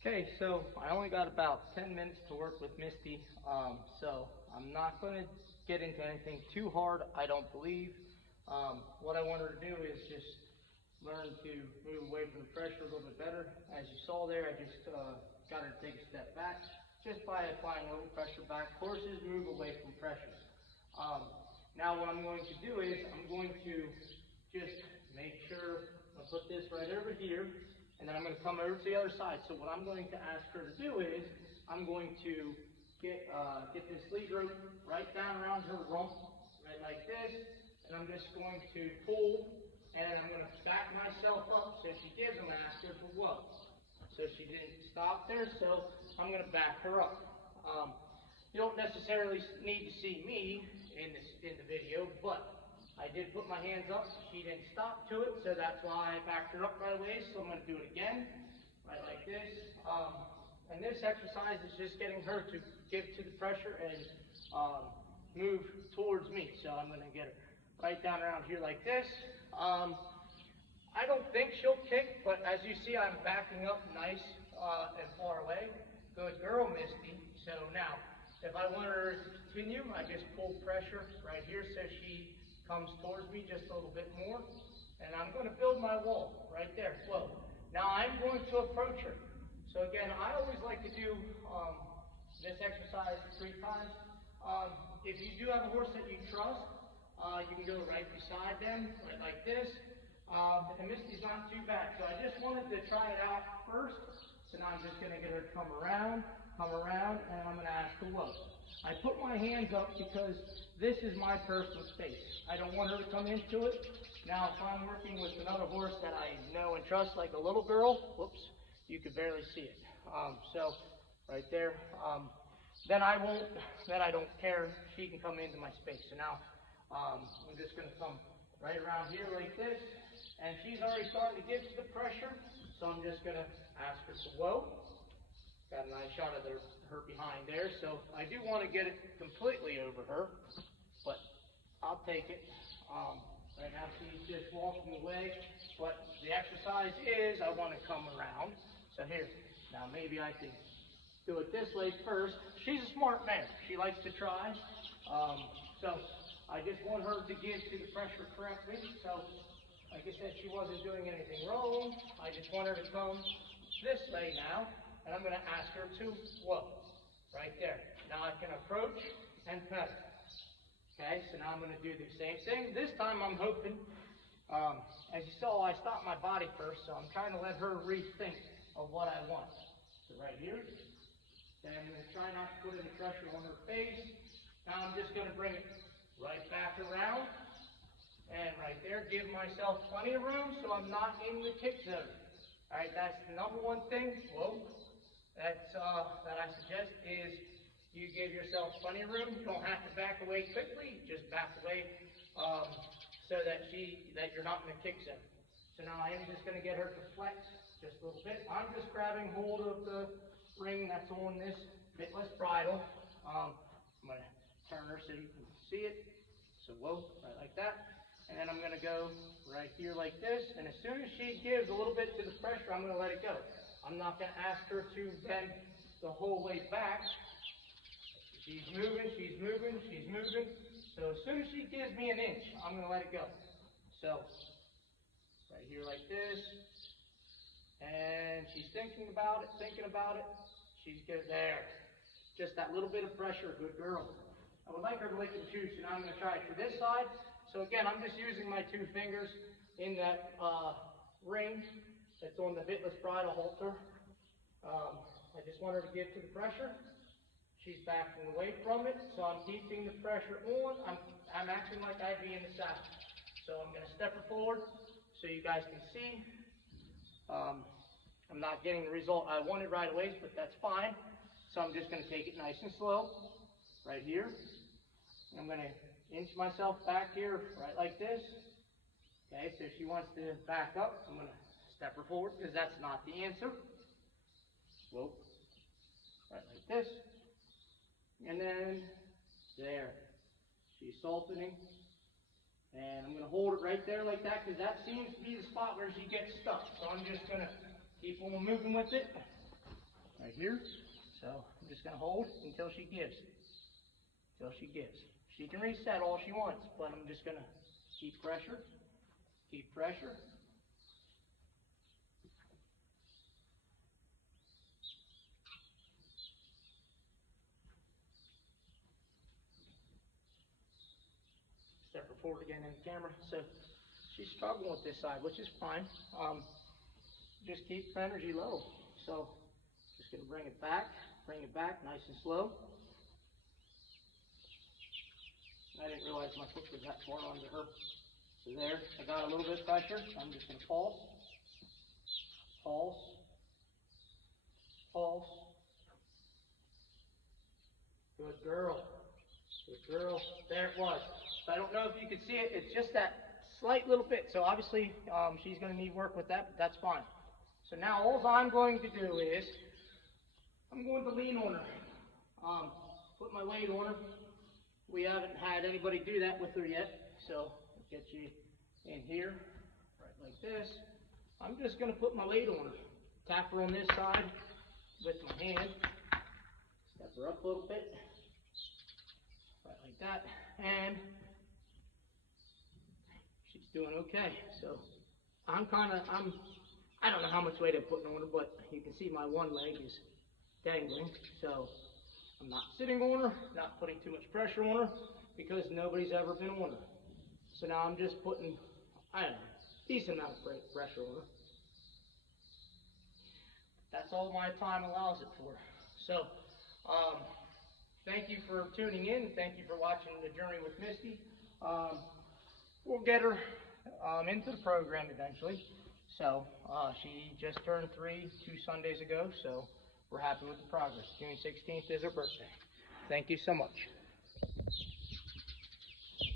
Okay, so I only got about 10 minutes to work with Misty, so I'm not going to get into anything too hard, I don't believe. What I want her to do is just learn to move away from the pressure a little bit better. As you saw there, I just got her to take a step back just by applying a little pressure back. Horses move away from pressure. Now what I'm going to do is I'm going to just make sure I put this right over here, and then I'm going to come over to the other side. So what I'm going to ask her to do is I'm going to get this lead rope right down around her rump, right like this, and I'm just going to pull, and I'm going to back myself up so she gives them, ask her for what. So she didn't stop there, so I'm going to back her up. You don't necessarily need to see me in the video, but I did put my hands up. She didn't stop to it, so that's why I backed her up right away. So I'm going to do it again, right like this. And this exercise is just getting her to give to the pressure and move towards me. So I'm going to get her right down around here like this. I don't think she'll kick, but as you see, I'm backing up nice and far away. Good girl, Misty. So now, if I want her to continue, I just pull pressure right here so she comes towards me just a little bit more. And I'm going to build my wall right there. Whoa. Now I'm going to approach her. So again, I always like to do this exercise 3 times. If you do have a horse that you trust, you can go right beside them, right like this. And Misty's not too bad. So I just wanted to try it out first. So now I'm just going to get her to come around, and I'm going to ask her what. I put my hands up because this is my personal space. I don't want her to come into it. Now, if I'm working with another horse that I know and trust, like a little girl, whoops, you could barely see it. So right there, then I don't care. She can come into my space. So now I'm just going to come right around here like this. And she's already starting to give to the pressure, so I'm just going to ask her to whoa. Got a nice shot of her behind there, so I do want to get it completely over her, but I'll take it. Right now she's just walking away, but the exercise is I want to come around. So here, now maybe I can do it this way first. She's a smart mare. She likes to try. So I just want her to give to the pressure correctly. So like I said, she wasn't doing anything wrong. I just want her to come this way now, and I'm going to ask her to whoa, right there. Now I can approach and pedal. Okay, so now I'm going to do the same thing. This time I'm hoping, as you saw, I stopped my body first, so I'm trying to let her rethink of what I want. So right here, then I'm going to try not to put any pressure on her face. Now I'm just going to bring it right back around. And right there, give myself plenty of room so I'm not in the kick zone. All right, that's the number one thing. Whoa, that I suggest is you give yourself plenty of room. You don't have to back away quickly. Just back away so that you're not in the kick zone. So now I am just going to get her to flex just a little bit. I'm just grabbing hold of the ring that's on this bitless bridle. I'm going to turn her so you can see it. So whoa, right like that. And then I'm going to go right here like this. And as soon as she gives a little bit to the pressure, I'm going to let it go. I'm not going to ask her to bend the whole way back. She's moving, she's moving, she's moving. So as soon as she gives me an inch, I'm going to let it go. So right here like this. And she's thinking about it, She's good there. Just that little bit of pressure, good girl. I would like her to lick and chew, so now I'm going to try it to this side. So again, I'm just using my 2 fingers in that ring that's on the bitless bridle halter. I just want her to give to the pressure. She's backing away from it, so I'm keeping the pressure on. I'm acting like I'd be in the saddle. So I'm going to step her forward so you guys can see. I'm not getting the result I wanted right away, but that's fine. So I'm just going to take it nice and slow right here. I'm going to inch myself back here right like this. Okay, so if she wants to back up, I'm going to step her forward because that's not the answer. Whoa, right like this. And then there. She's softening. And I'm going to hold it right there like that because that seems to be the spot where she gets stuck. So I'm just going to keep on moving with it. right here. So I'm just going to hold until she gives. Until she gives. She can reset all she wants, but I'm just going to keep pressure. Keep pressure. Step her forward again in the camera. So she's struggling with this side, which is fine. Just keep the energy low. So just going to bring it back nice and slow. I didn't realize my foot was that far under her. So there, I got a little bit of pressure. So I'm just going to pulse, pulse, pulse. Good girl. Good girl. There it was. So I don't know if you could see it. It's just that slight little bit. So obviously she's going to need work with that, but that's fine. So now all I'm going to do is I'm going to lean on her. Put my weight on her. We haven't had anybody do that with her yet. So I'll get you in here, right like this. I'm just going to put my weight on her. Tap her on this side with my hand. Step her up a little bit. Right like that. And she's doing okay. So I don't know how much weight I'm putting on her, but you can see my one leg is dangling. So I'm not sitting on her, not putting too much pressure on her because nobody's ever been on her. So now I'm just putting, I don't know, decent amount of pressure on her. That's all my time allows it for. So, thank you for tuning in. Thank you for watching the journey with Misty. We'll get her into the program eventually. So, she just turned 3 2 Sundays ago, so we're happy with the progress. June 16th is her birthday. Thank you so much.